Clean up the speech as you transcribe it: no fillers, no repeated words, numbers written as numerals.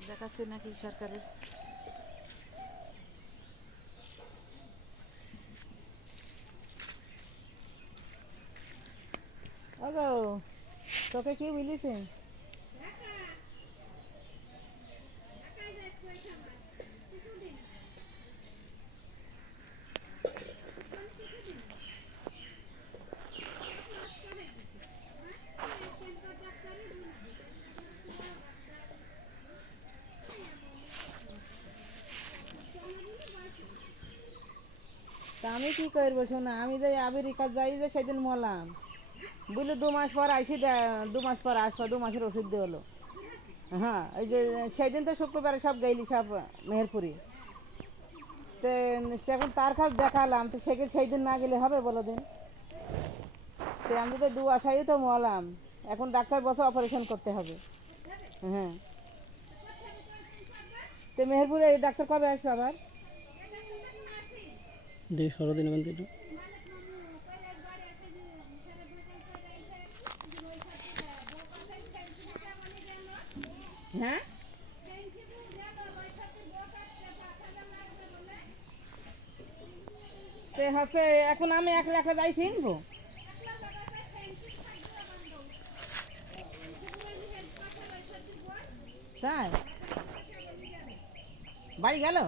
Doctor দেখাচ্ছে নাকি সরকারের? ওগো, তোকে কি বলিছে? তা আমি কি করবো শোনা, আমি যে আমেরিকা যাই যে সেদিন মলাম বুঝলি, 2 মাস পর আইসি, 2 মাস পর আসবো, 2 মাসের ওষুধ দিয়ে হলো। হ্যাঁ, ওই যে সেদিন তো শুক্রবারে সব গেলি সব মেহেরপুরি, তো সে এখন তার কাছে দেখালাম, তো সেদিন সেই দিন না গেলে হবে বলো দিন? তো আমি তো দু আশাই তো মলাম, এখন ডাক্তার বসে অপারেশন করতে হবে। হ্যাঁ, তো মেহেরপুরে এই ডাক্তার কবে আসবে আবার? দিয়ে 16 দিন কিন্তু হ্যাঁ, তো হচ্ছে এখন আমি একলা একলা যাই চিনবো? তাই বাড়ি গেল?